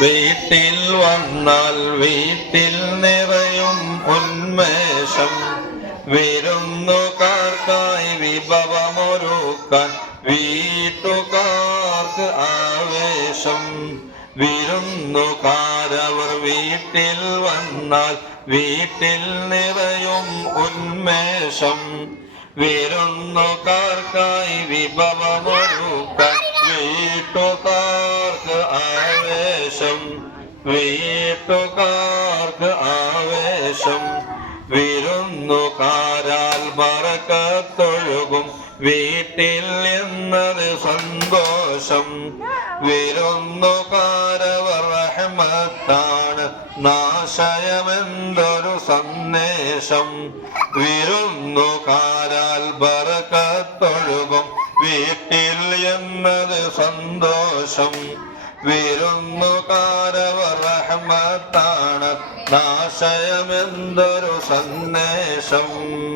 വീട്ടിൽ വന്നാൽ വീട്ടിൽ നിറയും ഉന്മേഷം. വിരുന്നുകാർക്കായി വിഭവമൊരുക്കാൻ വീട്ടുകാർക്ക് ആവേശം. വിരുന്നുകാരവർ വീട്ടിൽ വന്നാൽ വീട്ടിൽ നിറയും ഉന്മേഷം. വിരുന്നുകാർക്കായി വിഭവമൊരുക്കാൻ വീട്ടുകാർക്ക് ആവേശം. വീട്ടുകാർക്ക് ആവേശം. വിരുന്നുകാരാൽ ബറക്കത്തൊഴുകും വീട്ടിൽ എന്നത് സന്തോഷം. വിരുന്നുകാരവർ റഹ്മത്താണ്, നാശയമെന്തൊരു സന്ദേശം. വിരുന്നുകാരാൽ ബറക്കത്തൊഴുകും വീട്ടിൽ എന്നത് സന്തോഷം. വിരുന്നുകാരവർ റഹ്മത്താണ്, നാശയമെന്തൊരു സന്ദേശം.